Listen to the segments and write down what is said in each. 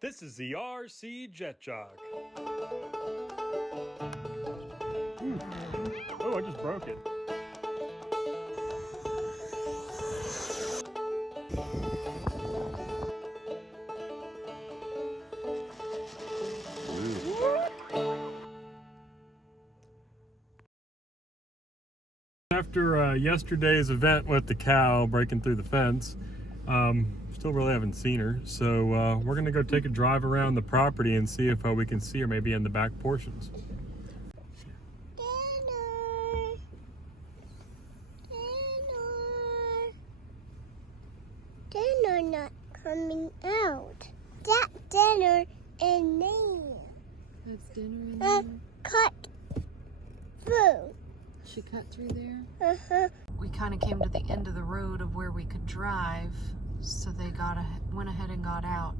This is the RC Jet Jog. Oh, I just broke it. After yesterday's event with the cow breaking through the fence, still really haven't seen her. So we're gonna go take a drive around the property and see if we can see her maybe in the back portions. Dinner. Dinner. Dinner not coming out. That dinner in there. That's dinner in there? Cut through. She cut through there? Uh-huh. We kind of came to the end of the road of where we could drive, so they went ahead and got out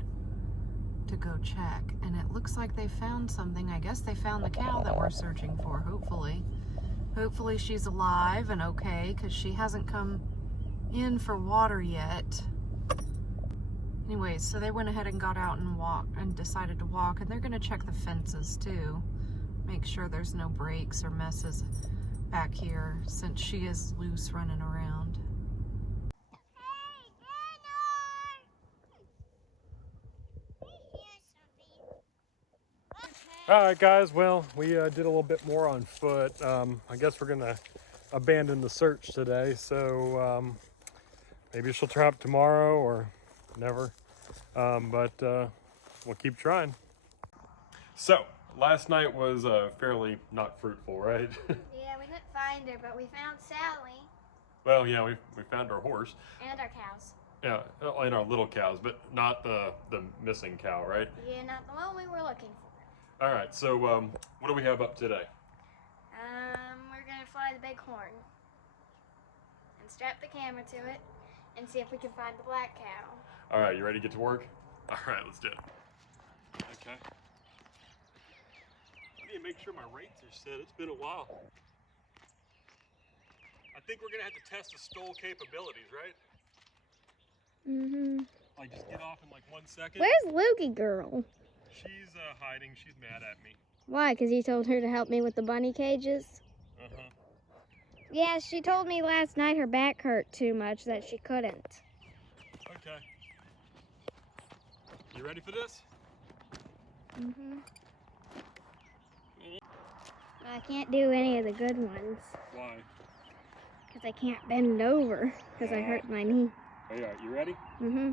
to go check. And it looks like they found something. I guess they found the cow that we're searching for, hopefully. Hopefully she's alive and okay, because she hasn't come in for water yet. Anyways, so they went ahead and got out and decided to walk, and they're gonna check the fences too. Make sure there's no breaks or messes back here, since she is loose running around. Hey, dinner! All right, guys. Well, we did a little bit more on foot. I guess we're gonna abandon the search today. So maybe she'll turn up tomorrow or never. But we'll keep trying. So last night was fairly not fruitful, right? Yeah, we couldn't find her, but we found Sally. Well, yeah, we found our horse. And our cows. Yeah, and our little cows, but not the missing cow, right? Yeah, not the one we were looking for. All right. So what do we have up today? We're gonna fly the bighorn and strap the camera to it and see if we can find the black cow. All right, you ready to get to work? All right, let's do it. Okay. I need to make sure my rates are set. It's been a while. I think we're gonna have to test the stole capabilities, right? Mm-hmm. Like just get off in like 1 second. Where's Lukey girl? She's hiding. She's mad at me. Why? Because you told her to help me with the bunny cages? Uh-huh. Yeah, she told me last night her back hurt too much that she couldn't. Okay. You ready for this? Mm-hmm. I can't do any of the good ones Why? because I can't bend over because I hurt my knee. All right, you ready? Mm-hmm.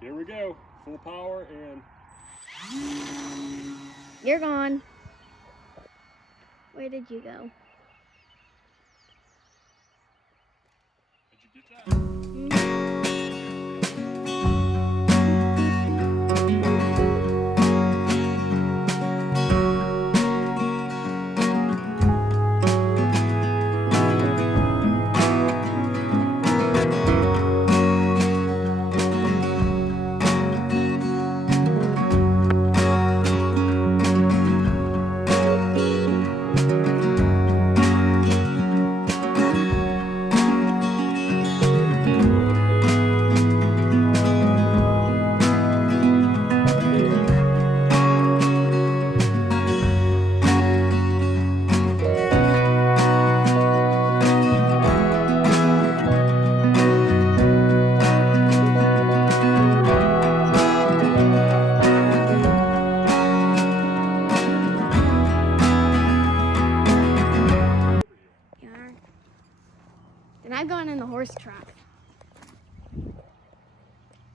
Here we go. Full power and... You're gone. Where did you go? Did you get that? And I'm going in the horse truck.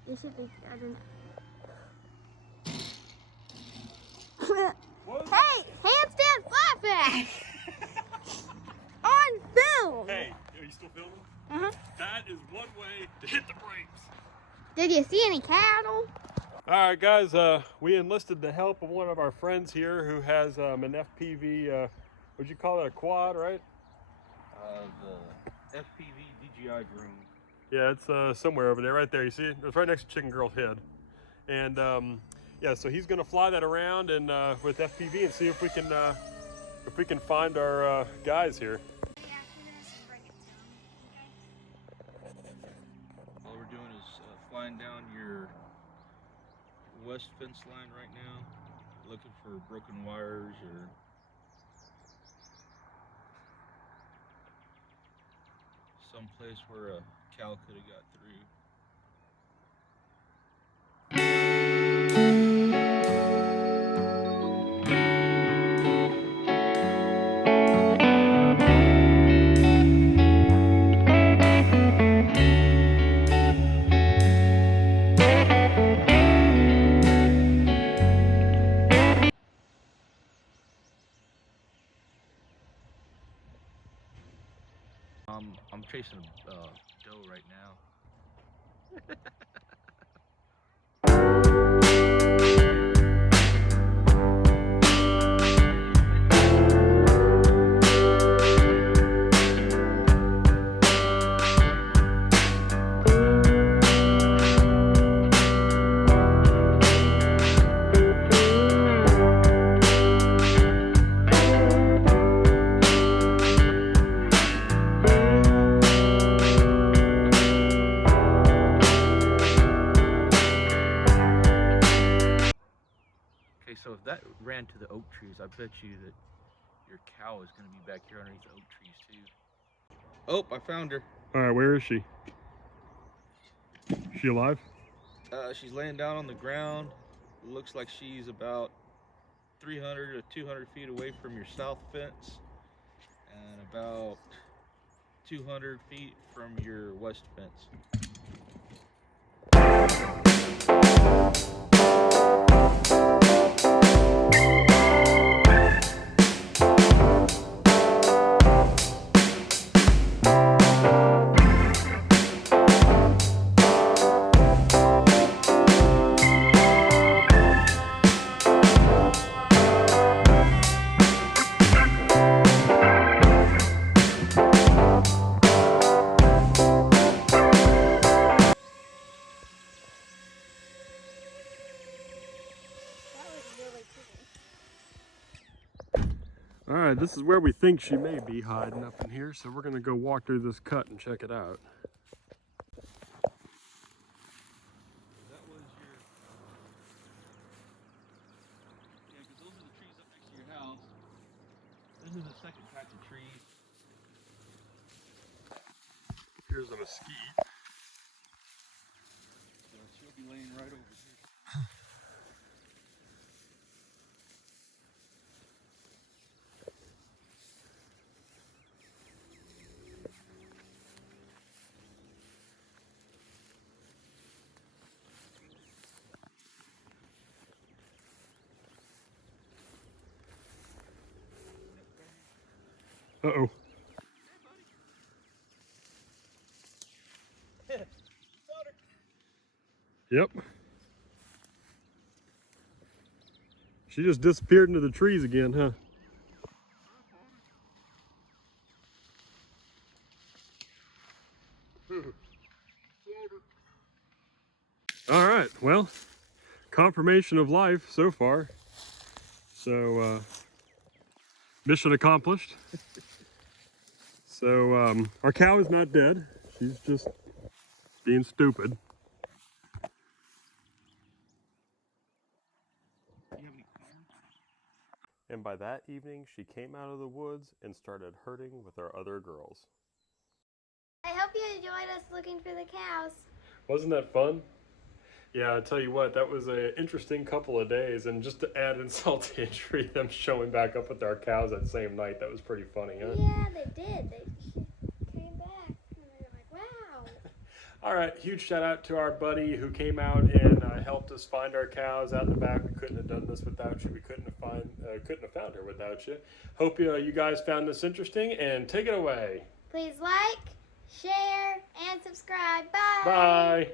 This should be good enough. Hey, handstand flatback! On film! Hey, are you still filming? Uh-huh. That is one way to hit the brakes. Did you see any cattle? All right, guys, we enlisted the help of one of our friends here who has an FPV, what'd you call it, a quad, right? The FPV DJI drone. Yeah, it's somewhere over there, right there. You see it? It's right next to Chicken Girl's head. And yeah, so he's gonna fly that around and with FPV and see if we can find our guys here. All we're doing is flying down your west fence line right now, looking for broken wires or some place where a cow could have got through. I'm chasing a doe right now. Okay, so if that ran to the oak trees, I bet you that your cow is going to be back here underneath the oak trees too. Oh, I found her. All right, where is she? She alive? She's laying down on the ground. Looks like she's about 300 to 200 feet away from your south fence and about 200 feet from your west fence. All right, this is where we think she may be hiding up in here, so we're gonna go walk through this cut and check it out. That was your, yeah, because those are the trees up next to your house. This is the second patch of trees. Here's a mesquite. So she'll be laying right over here. Uh-oh. Yep. She just disappeared into the trees again, huh? All right, well, confirmation of life so far. So, mission accomplished. So, our cow is not dead. She's just being stupid. And by that evening, she came out of the woods and started herding with our other girls. I hope you enjoyed us looking for the cows. Wasn't that fun? Yeah, I tell you what, that was an interesting couple of days, and just to add insult to injury, them showing back up with our cows that same night, that was pretty funny, huh? Yeah, they did. They came back, and we were like, wow. All right, huge shout out to our buddy who came out and helped us find our cows out in the back. We couldn't have done this without you. We couldn't have found her without you. Hope you guys found this interesting, and take it away. Please like, share, and subscribe. Bye. Bye.